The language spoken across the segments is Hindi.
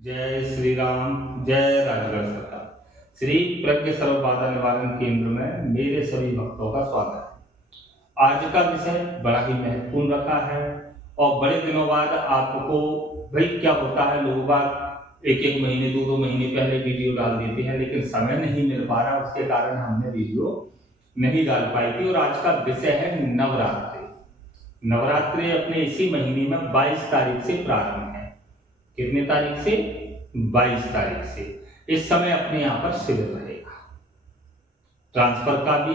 जय श्री राम, जय राजगढ़ सरकार। श्री प्रज्ञ सर्व बाधा निवारण केंद्र में मेरे सभी भक्तों का स्वागत है। आज का विषय बड़ा ही महत्वपूर्ण रखा है और बड़े दिनों बाद आपको भाई क्या होता है, लोग बात एक एक महीने दो महीने पहले वीडियो डाल देते हैं, लेकिन समय नहीं मिल पा रहा, उसके कारण हमने वीडियो नहीं डाल पाई थी। और आज का विषय है नवरात्रि। नवरात्रि अपने इसी महीने में 22 तारीख से प्रारंभ है। कितने तारीख से? 22 तारीख से। इस समय अपने यहाँ पर शिविर रहेगा, ट्रांसफर का भी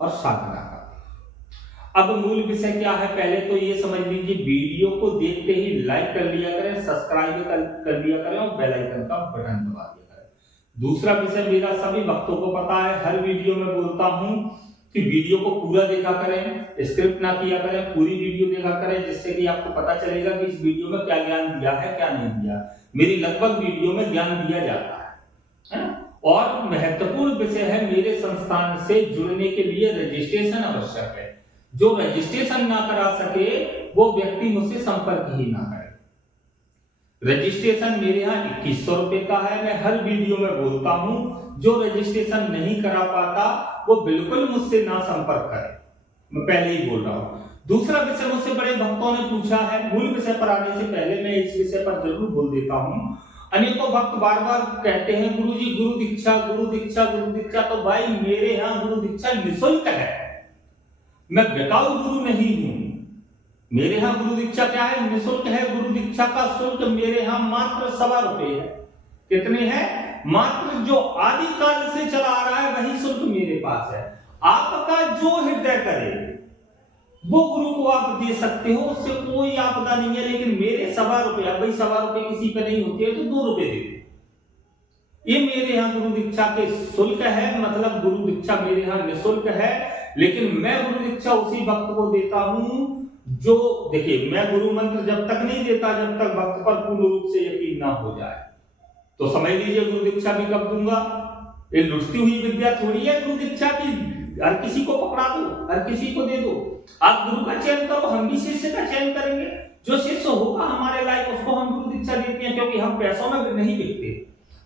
और साधना का भी। अब मूल विषय क्या है, पहले तो ये समझ लीजिए, वीडियो को देखते ही लाइक कर लिया करें, सब्सक्राइब कर लिया करें और बेल आइकन का बटन दबा दिया करें। दूसरा विषय मेरा सभी भक्तों को पता है, हर वीडियो में बोलता हूं कि वीडियो को पूरा देखा करें, स्क्रिप्ट ना किया करें, पूरी वीडियो देखा करें, जिससे कि आपको पता चलेगा कि इस वीडियो में क्या ज्ञान दिया है, क्या नहीं दिया। मेरी लगभग वीडियो में ज्ञान दिया जाता है ना? और महत्वपूर्ण विषय है, मेरे संस्थान से जुड़ने के लिए रजिस्ट्रेशन आवश्यक है। जो रजिस्ट्रेशन ना करा सके वो व्यक्ति मुझसे संपर्क ही ना करे। रजिस्ट्रेशन मेरे यहाँ 2100 रुपए का है। मैं हर वीडियो में बोलता हूं, जो रजिस्ट्रेशन नहीं करा पाता वो बिल्कुल मुझसे ना संपर्क करे, मैं पहले ही बोल रहा हूं। दूसरा विषय मुझसे बड़े भक्तों ने पूछा है, मूल विषय पर आने से पहले मैं इस विषय पर जरूर बोल देता हूं। अनेकों भक्त बार बार कहते हैं, गुरुजी गुरु दीक्षा, गुरु दीक्षा, गुरु दीक्षा। तो भाई मेरे यहाँ गुरु दीक्षा निःशुल्क है, मैं बेकाऊ गुरु नहीं हूं। मेरे यहाँ गुरु दीक्षा क्या है? निःशुल्क है। गुरु दीक्षा का शुल्क मेरे यहाँ मात्र 1.25 रुपए है। कितने हैं? मात्र। जो आदि काल से चला आ रहा है वही शुल्क मेरे पास है। आपका जो हृदय करे वो गुरु को आप दे सकते हो, उससे कोई आपदा नहीं है। लेकिन मेरे 1.25 रुपए, भाई 1.25 रुपए किसी पे नहीं होते है तो 2 रुपए दे दो। ये मेरे यहाँ गुरु दीक्षा के शुल्क है, मतलब गुरु दीक्षा मेरे यहाँ निःशुल्क है। लेकिन मैं गुरु दीक्षा उसी भक्त को देता हूं जो, देखिए, मैं गुरु मंत्र जब तक नहीं देता जब तक भक्त पर पूर्ण रूप से यकीन ना हो जाए। तो समझ लीजिए गुरु दीक्षा भी कब दूंगा, ये लुटती हुई विद्या थोड़ी है गुरु दीक्षा की। हर किसी को पकड़ा दो, हर किसी को दे दो। आप गुरु का चयन करो, हम भी शिष्य का चयन करेंगे। जो शिष्य होगा हमारे लायक उसको हम गुरु दीक्षा देते हैं, क्योंकि हम पैसों में नहीं बिकते।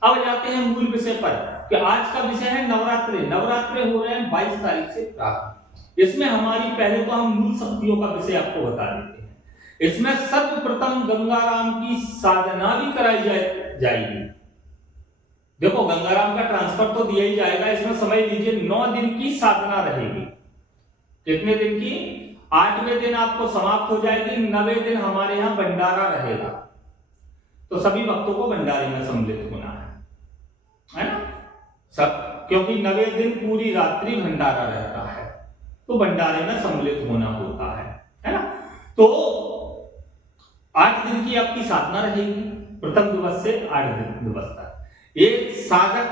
अब जाते हैं मूल विषय पर कि आज का विषय है नवरात्रि। नवरात्रि हो रहे हैं 22 तारीख से प्रारंभ। इसमें हमारी, पहले तो हम मूल शक्तियों का विषय आपको बता देते हैं। इसमें सर्वप्रथम गंगाराम की साधना भी कराई जाएगी। देखो, गंगाराम का ट्रांसफर तो दिया ही जाएगा, इसमें समझ लीजिए 9 दिन की साधना रहेगी। कितने दिन की? 8वें दिन आपको समाप्त हो जाएगी, 9वें दिन हमारे यहाँ भंडारा रहेगा। तो सभी भक्तों को भंडारे में सम्मिलित होना है ना सब, क्योंकि 9वें दिन पूरी रात्रि भंडारा रहता है, तो भंडारे में सम्मिलित होना होता है ना। तो 8 दिन की आपकी साधना रहेगी, प्रथम दिवस से 8 दिवस तक। ये साधक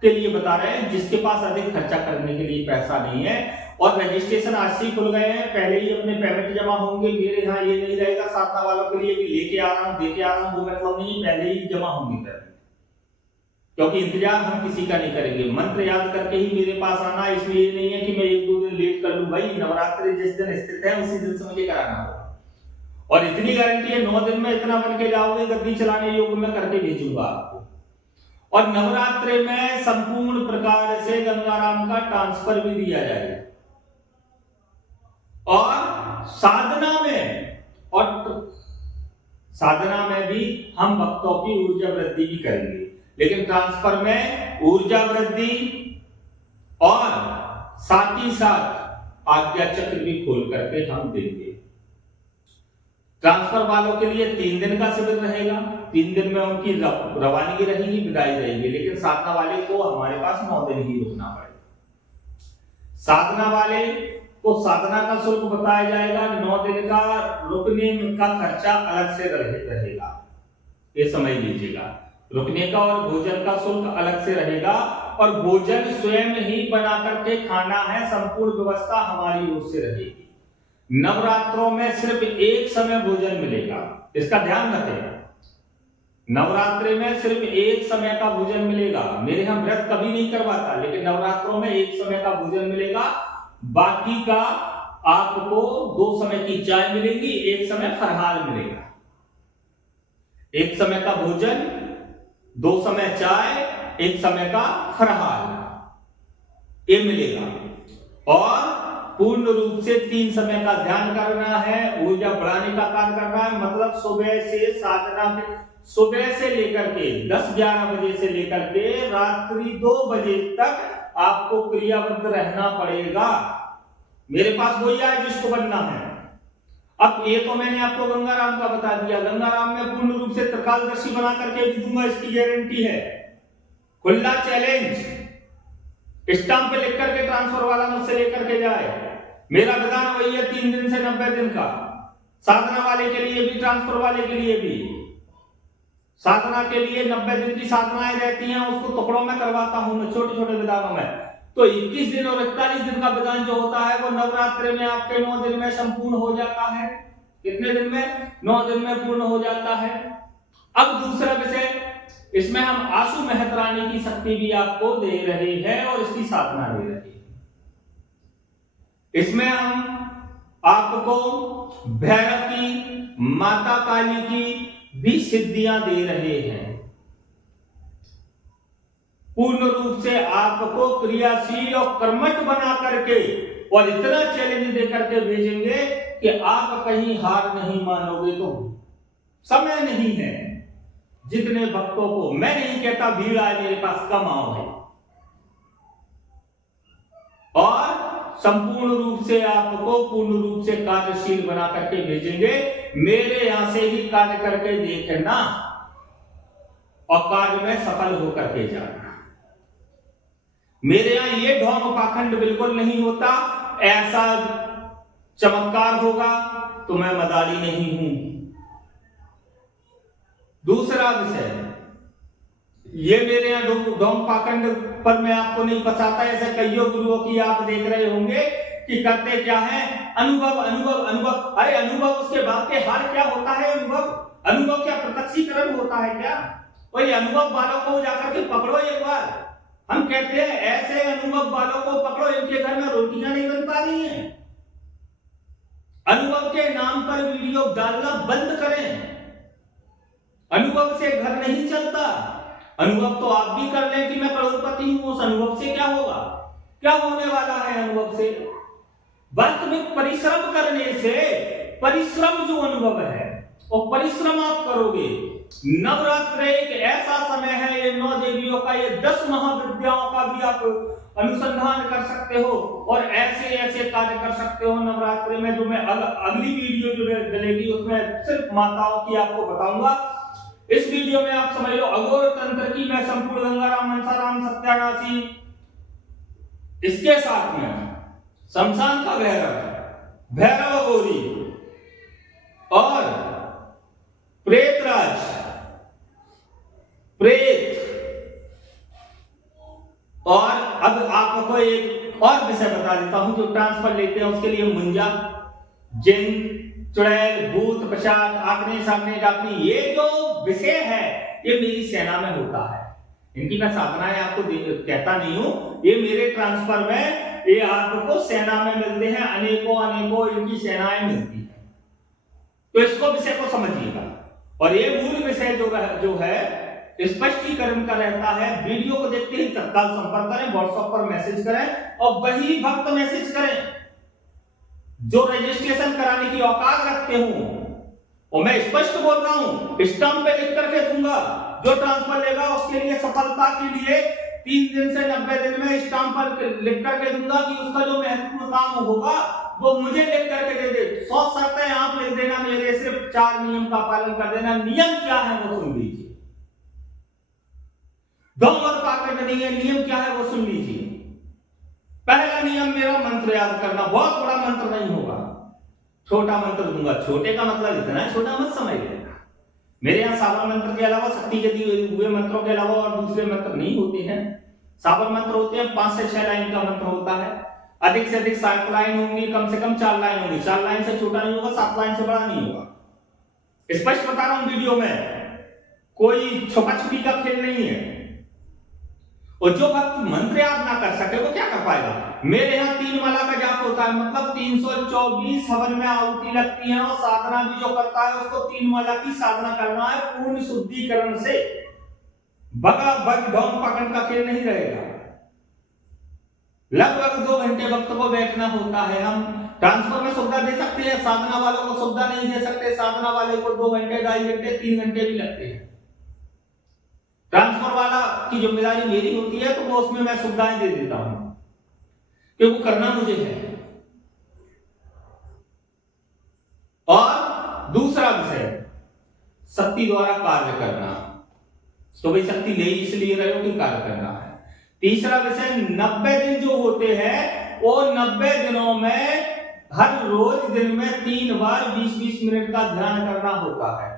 के लिए बता रहे हैं जिसके पास अधिक खर्चा करने के लिए पैसा नहीं है। और रजिस्ट्रेशन आज से खुल गए हैं, पहले ही अपने पेमेंट जमा होंगे। मेरे यहाँ ये नहीं रहेगा साधना वालों के लिए कि लेके आ रहा हूँ देके आ रहा हूँ, वो मतलब नहीं, पहले ही जमा होंगे पेमेंट, क्योंकि इंतजार हम किसी का नहीं करेंगे। मंत्र याद करके ही मेरे पास आना, इसमें ये नहीं है कि मैं 1-2 दिन लेट कर लूं। भाई नवरात्रि जिस दिन स्थित है उसी दिन से मुझे कराना होगा, और इतनी गारंटी है 9 दिन में इतना बन के जाओगे, गद्दी चलाने योग में करके भेजूंगा आपको। और नवरात्रि में संपूर्ण प्रकार से गंगाराम का ट्रांसफर भी दिया जाएगा। और साधना में भी हम भक्तों की ऊर्जा वृद्धि भी करेंगे, लेकिन ट्रांसफर में ऊर्जा वृद्धि और साथ ही साथ आज्ञा चक्र भी खोल करके हम देंगे। ट्रांसफर वालों के लिए 3 दिन का शिविर रहेगा। 3 दिन में उनकी रवानगी रहेगी, विदाई रहेगी। लेकिन साधना वाले को हमारे पास 9 दिन ही रुकना पड़ेगा। साधना वाले को साधना का शुल्क बताया जाएगा, 9 दिन का रुकने का खर्चा अलग से रहेगा, ये समझ लीजिएगा। रुकने का और भोजन का शुल्क अलग से रहेगा, और भोजन स्वयं ही बना करके खाना है, संपूर्ण व्यवस्था हमारी ओर से रहेगी। नवरात्रों में सिर्फ एक समय भोजन मिलेगा, इसका ध्यान रखें। नवरात्रि में सिर्फ एक समय का भोजन मिलेगा। मेरे यहाँ व्रत कभी नहीं करवाता, लेकिन नवरात्रों में एक समय का भोजन मिलेगा। बाकी का आपको 2 समय की चाय मिलेगी, एक समय फरहाल मिलेगा। एक समय का भोजन 2 समय चाय, 1 समय का फरहाल, ये मिलेगा। और पूर्ण रूप से 3 समय का ध्यान करना है, ऊर्जा बढ़ाने का कार्य करना है। मतलब सुबह से साधना के, सुबह से लेकर के 10-11 बजे से लेकर के रात्रि 2 बजे तक आपको क्रियाबद्ध रहना पड़ेगा। मेरे पास वही है जिसको बनना है। अब ये तो मैंने आपको गंगाराम का बता दिया, गंगाराम में पूर्ण रूप से त्रिकालदर्शी बना करके भी दूंगा, इसकी गारंटी है। खुला चैलेंज, स्टाम्प पे लिख करके ट्रांसफर वाला मुझसे लेकर के जाए। मेरा विधान वही है, 3 दिन से 90 दिन का, साधना वाले के लिए भी, ट्रांसफर वाले के लिए भी। साधना के लिए 90 दिन की साधनाएं रहती हैं, उसको टुकड़ों में करवाता हूं मैं, छोटे छोटे विधानों में। तो 21 दिन और 41 दिन का विधान जो होता है वो नवरात्रि में आपके 9 दिन में संपूर्ण हो जाता है। कितने दिन में? 9 दिन में पूर्ण हो जाता है। अब दूसरा विषय, इसमें हम आशु मेहतरानी की शक्ति भी आपको दे रहे हैं और इसकी साधना दे रहे हैं। इसमें हम आपको भैरव की, माता काली की भी सिद्धियां दे रहे हैं। पूर्ण रूप से आपको क्रियाशील और कर्मठ बना करके और इतना चैलेंज दे करके भेजेंगे कि आप कहीं हार नहीं मानोगे। तो समय नहीं है, जितने भक्तों को, मैं नहीं कहता भीड़ आए मेरे पास, कम आओ है, और संपूर्ण रूप से आपको पूर्ण रूप से कार्यशील बना करके भेजेंगे। मेरे यहां से ही कार्य करके देखना और कार्य में सफल होकर के जाना। मेरे यहां ये ढोंग पाखंड बिल्कुल नहीं होता। ऐसा चमत्कार होगा तो मैं मदारी नहीं हूं। दूसरा विषय, ये मेरे यहाँ ढोंग पाखंड पर मैं आपको नहीं बताता। ऐसे कईयों गुरुओं की आप देख रहे होंगे कि करते क्या है, अनुभव अनुभव अनुभव। अरे अनुभव, उसके बाद के हाल क्या होता है? अनुभव क्या प्रत्यक्षीकरण होता है क्या? वही अनुभव वालों को जाकर के पकड़ो एक बार। हम कहते हैं ऐसे अनुभव वालों को पकड़ो, इनके घर में रोटियां नहीं बन पा रही हैं। अनुभव के नाम पर वीडियो डालना बंद करें। अनुभव से घर नहीं चलता। अनुभव तो आप भी कर लें कि मैं करोड़पति हूं, उस अनुभव से क्या होगा? क्या होने वाला है अनुभव से? वास्तविक परिश्रम करने से, परिश्रम जो अनुभव है और परिश्रम आप करोगे। नवरात्र एक ऐसा समय है, ये 9 देवियों का, ये 10 महाविद्याओं का भी आप अनुसंधान कर सकते हो और ऐसे ऐसे कार्य कर सकते हो नवरात्रि में, जो मैं अगली वीडियो जो डलेगी उसमें सिर्फ माताओं की आपको बताऊंगा। इस वीडियो में आप समझ लो अघोर तंत्र की मैं संपूर्ण गंगाराम, मनसाराम, सत्यानाशी, इसके साथ में शमशान का भैरव, भैरव अघोरी और प्रेतराज, प्रेत, और अब आपको एक और विषय बता देता हूं। जो ट्रांसफर लेते हैं उसके लिए मुंजा, जिन, चुड़ैल, भूत, पिशाच, आग्नेय, साग्नेय, डाकनी, ये जो विषय है ये मेरी सेना में होता है। इनकी मैं साधनाएं आपको कहता नहीं हूं, ये मेरे ट्रांसफर में, ये आपको सेना में मिलते हैं, अनेकों अनेकों इनकी सेनाएं मिलती हैं। तो इसको विषय को समझिएगा। और ये मूल विषय जो है स्पष्टीकरण का रहता है। वीडियो को देखते ही तत्काल संपर्क करें, व्हाट्सएप पर मैसेज करें और वही भक्त मैसेज करें जो रजिस्ट्रेशन कराने की औकात रखते हो। और मैं स्पष्ट बोल रहा हूं, स्टाम्प पे लिख करके दूंगा। जो ट्रांसफर लेगा उसके लिए सफलता के लिए 3 दिन से 90 दिन में स्टाम्प पर लिख करके दूंगा कि उसका जो महत्वपूर्ण काम होगा वो मुझे लिख करके दे दे। 100 शर्तें आप लिख देना, मेरे सिर्फ 4 नियम का पालन कर देना। नियम क्या है वो सुन लीजिए। ढोंग और पाखंड नहीं है, नियम क्या है वो सुन लीजिए। पहला नियम मेरा मंत्र याद करना। बहुत बड़ा मंत्र नहीं होगा, छोटा मंत्र दूंगा। छोटे का मतलब इतना छोटा मत समझ लेना। मेरे यहाँ साबर मंत्र के अलावा, शक्ति के दिए हुए मंत्रों के अलावा और दूसरे मंत्र नहीं होते हैं। साबर मंत्र होते हैं 5 से 6 लाइन का मंत्र होता है। अधिक से अधिक 7 लाइन होंगी, कम से कम 4 लाइन होंगी। 4 लाइन से छोटा नहीं होगा, 7 लाइन से बड़ा नहीं होगा। स्पष्ट बता रहा हूं वीडियो में, कोई छुपा छुपी का खेल नहीं है। और जो भक्त मंत्र याद ना कर सके वो क्या कर पाएगा? मेरे यहाँ 3 माला का जाप होता है, मतलब 324 हवन में आहुति लगती है और साधना भी जो करता है उसको 3 माला की साधना करना है पूर्ण शुद्धिकरण से। बगा बग डॉन पकड़ का खेल नहीं रहेगा। लगभग 2 घंटे वक्त को बैठना होता है। हम ट्रांसफर में सुविधा दे सकते हैं, साधना वालों को सुविधा नहीं दे सकते। साधना वाले को 2 घंटे, 2.5 घंटे, 3 घंटे भी लगते हैं। ट्रांसफर वाला की जिम्मेदारी मेरी होती है, तो वो उसमें मैं सुविधाएं दे देता हूं, क्योंकि वो करना मुझे है। और दूसरा विषय, शक्ति द्वारा कार्य करना। तो भाई शक्ति ले इसलिए रहे हो कि कार्य करना है। तीसरा विषय, 90 दिन जो होते हैं वो 90 दिनों में हर रोज दिन में 3 बार 20-20 मिनट का ध्यान करना होता है।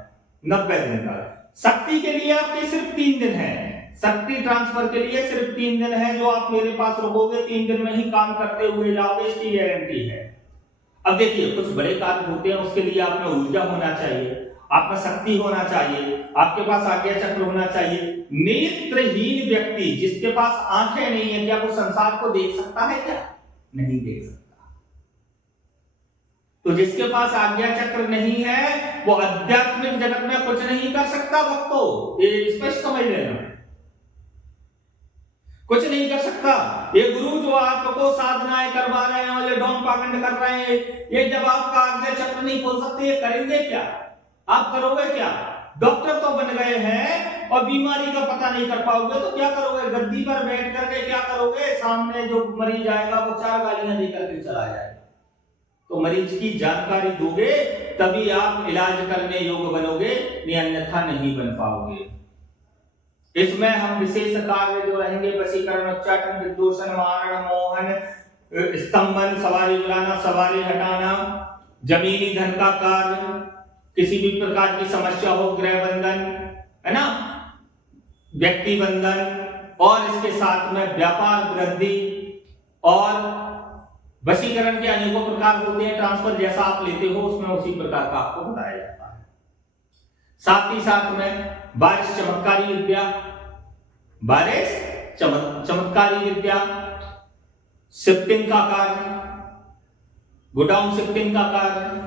90 दिन का शक्ति के लिए आपके सिर्फ 3 दिन है। शक्ति ट्रांसफर के लिए सिर्फ 3 दिन है जो आप मेरे पास रुकोगे, 3 दिन में ही काम करते हुए जाओगे, इसकी गारंटी है। अब देखिए, कुछ बड़े कार्य होते हैं, उसके लिए आप में ऊर्जा होना चाहिए, आप में शक्ति होना चाहिए, आपके पास आज्ञा चक्र होना चाहिए। नेत्रहीन व्यक्ति जिसके पास आंखें नहीं है, क्या वो संसार को देख सकता है? क्या नहीं देख सकता। तो जिसके पास आज्ञा चक्र नहीं है वो आध्यात्मिक जगत में कुछ नहीं कर सकता। भक्तों, ये स्पष्ट समझ लेना, कुछ नहीं कर सकता। ये गुरु जो आपको साधनाएं करवा रहे हैं और ये डोम पाखंड कर रहे हैं, ये जब आपका आज्ञा चक्र नहीं खोल सकते, ये करेंगे क्या? आप करोगे क्या? डॉक्टर तो बन गए हैं और बीमारी का पता नहीं कर पाओगे तो क्या करोगे? गद्दी पर बैठ करके क्या करोगे? सामने जो मरीज आएगा वो 4 गालियां देकर के चला जाएगा। तो मरीज की जानकारी दोगे तभी आप इलाज करने योग्य बनोगे, नहीं अन्यथा नहीं बन पाओगे। इसमें हम विशेष कार्य जो रहेंगे, वशीकरण, उच्चाटन, विद्वेषण, मारण, मोहन, स्तंभन, सवारी बुलाना, सवारी हटाना, जमीनी धन का कार्य, किसी भी प्रकार की समस्या हो, गृह बंधन, है ना, व्यक्ति बंधन, और इसके साथ में व्यापार वृद्धि, और वशीकरण के अनेकों प्रकार होते हैं। ट्रांसफर जैसा आप लेते हो उसमें उसी प्रकार का आपको बताया जाता है। साथ ही साथ में बारिश चमत्कारी विद्या, बारिश चमत्कारी विद्या, शिफ्टिंग का कार्य, गोडाउन शिफ्टिंग का कार्य,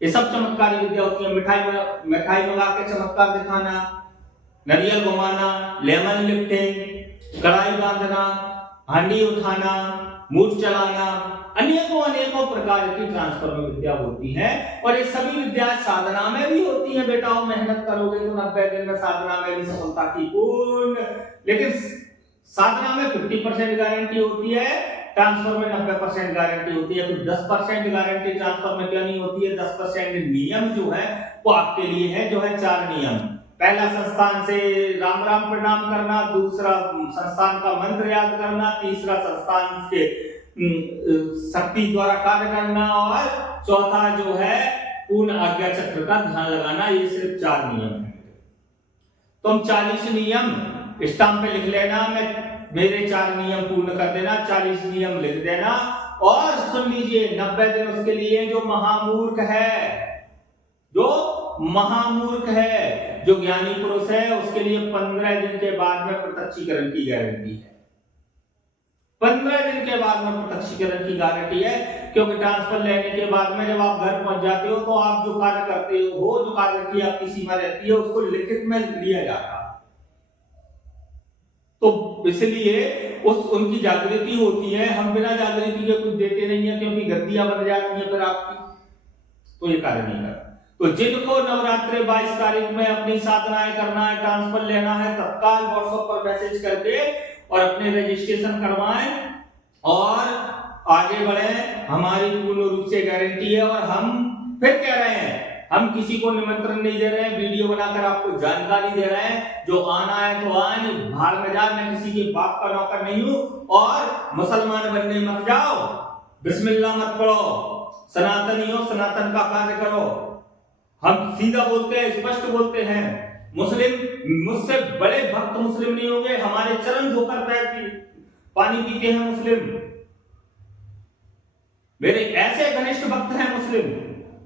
ये सब चमत्कारी विद्या होती है। मिठाई मंगा के चमत्कार दिखाना, नारियल घुमाना, लेमन लिफ्टिंग, कढ़ाई बांधना, हांडी उठाना, मूठ चलाना, अनेकों प्रकार की ट्रांसफर में विद्या होती है। और ये सभी विद्या साधना में भी होती है। बेटा मेहनत करोगे तो 90 दिन में साधना में भी सफलता की पूर्ण, लेकिन साधना में 50% गारंटी होती है, ट्रांसफर में 90% गारंटी होती है। तो 10% गारंटी ट्रांसफर में क्यों नहीं होती है? 10% नियम जो है वो आपके लिए है, जो है 4 नियम। पहला, संस्थान से राम राम प्रणाम करना, दूसरा संस्थान का मंत्र याद करना, तीसरा संस्थान के शक्ति द्वारा कार्य करना, और चौथा जो है पूर्ण आज्ञा चक्र का ध्यान लगाना। ये सिर्फ 4 नियम है। तो हम 40 नियम स्टाम्प पे लिख लेना, मैं मेरे 4 नियम पूर्ण कर देना, 40 नियम लिख देना। और सुन लीजिए, 90 दिन उसके लिए जो महामूर्ख है, जो महामूर्ख है, जो ज्ञानी पुरुष है, उसके लिए 15 दिन के बाद में प्रत्यक्षीकरण की गारंटी है। 15 दिन के बाद में प्रत्यक्षीकरण की गारंटी है, क्योंकि ट्रांसफर लेने के बाद में जब आप घर पहुंच जाते हो तो आप जो कार्य करते हो, जो कार्य की आपकी सीमा रहती है, उसको लिखित में लिया जाता है। तो इसलिए उनकी जागृति होती है। हम बिना जागृति के कुछ देते नहीं है, क्योंकि गद्दियां बन जाती है फिर आपकी, तो ये कार्य नहीं करता। तो जिनको नवरात्रि 22 तारीख में अपनी साधनाएं करना है, ट्रांसफर लेना है, तत्काल व्हाट्सएप पर मैसेज करके और अपने रजिस्ट्रेशन करवाएं और आगे बढ़े। हमारी पूर्ण रूप से गारंटी है। और हम फिर कह रहे हैं, हम किसी को निमंत्रण नहीं दे रहे हैं, वीडियो बनाकर आपको जानकारी दे रहे हैं। जो आना है तो आए, भाड़ में जा, मैं किसी के बाप का नौकर नहीं हूं। और मुसलमान बनने मत जाओ, बिस्मिल्लाह मत पढ़ो, सनातनी हो, सनातन का कार्य करो। हम सीधा बोलते हैं, स्पष्ट बोलते हैं। मुस्लिम मुझसे बड़े भक्त मुस्लिम नहीं होंगे, हमारे चरण धोकर पैर की पानी पीते हैं मुस्लिम, मेरे ऐसे घनिष्ठ भक्त हैं मुस्लिम।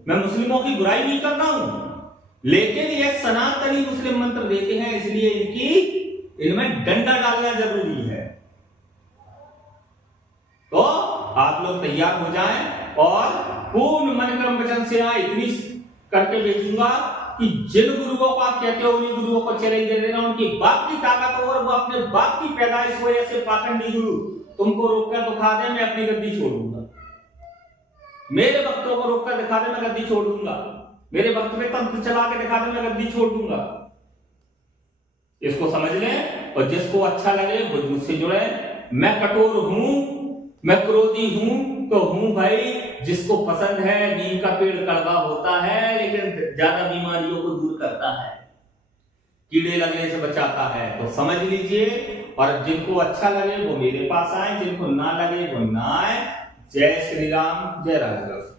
मैं मुस्लिमों की बुराई नहीं कर रहा हूं, लेकिन ये सनातनी मुस्लिम मंत्र देते हैं, इसलिए इनमें डंडा डालना जरूरी है। तो आप लोग तैयार हो जाएं और पूर्ण मन क्रम वचन से इतनी करके भेजूंगा कि जिन गुरुओं को आप कहते हो उन्हीं गुरुओं को चैलेंज दे देना, उनकी बाप की ताकत और वो अपने बाप की पैदाइश हो, ऐसे पाखंडी गुरु तुमको रोककर दिखा दे, मैं अपनी गद्दी छोड़ दूंगा। मेरे भक्तों को रोककर दिखा दे, मैं गद्दी छोड़ दूंगा। मेरे भक्त पे तंत्र चला के दिखा दे, मैं गद्दी छोड़ दूंगा। इसको समझ लें और जिसको अच्छा लगे वो मुझसे जुड़े। मैं कठोर हूं, मैं क्रोधी हूं तो हूं भाई। जिसको पसंद है, नीम का पेड़ कड़वा होता है लेकिन ज्यादा बीमारियों को दूर करता है, कीड़े लगने से बचाता है, तो समझ लीजिए। और जिनको अच्छा लगे वो मेरे पास आए, जिनको ना लगे वो ना आए। जय श्री राम, जय राघव।